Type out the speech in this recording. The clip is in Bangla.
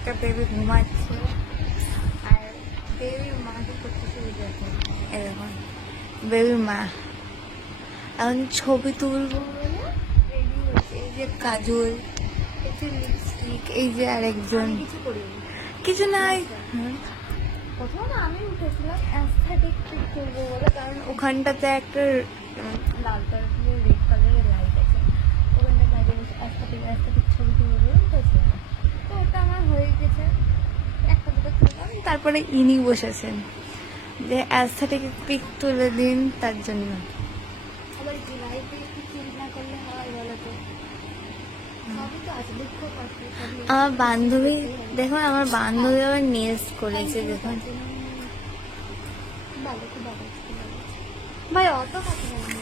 একটা বেবি ঘুমাচ্ছে, আর বেবির মাকে করতেছে দেখুন, এরকম বেবির মা এখন ছবি তুলবো বলে রেডি হচ্ছে। এই যে কাজল, এই যে লিপস্টিক, এই যে আরেকজন কিছু করিনি। কিছু নাই। প্রথমে না আমি উঠেছিলাম অ্যাস্থেটিক পিক তুলবো বলে, কারণ ওখানটাতে একটা লাল কালারের রেড কালারের লাইট আছে, ওখানে দাঁড়িয়ে বসে অ্যাস্থেটিক ছবি তুলবো বলে উঠেছিলাম। তো ওটা আমার হয়ে গেছে, একটা দুটো তুললাম। তারপরে ইনি বসেছেন যে অ্যাস্থেটিক পিক তুলে দিন, তার জন্য। আবার কি লাইফে একটু চিল না করলে হয় বলো তো? সবই তো আছে, দুঃখ কষ্ট সবই আছে। আমার বান্ধবী, দেখুন আমার বান্ধবী আবার নেলস করেছে, দেখুন। ভালো, খুব ভালো, খুব ভালো। ভাই অত কথা বলবো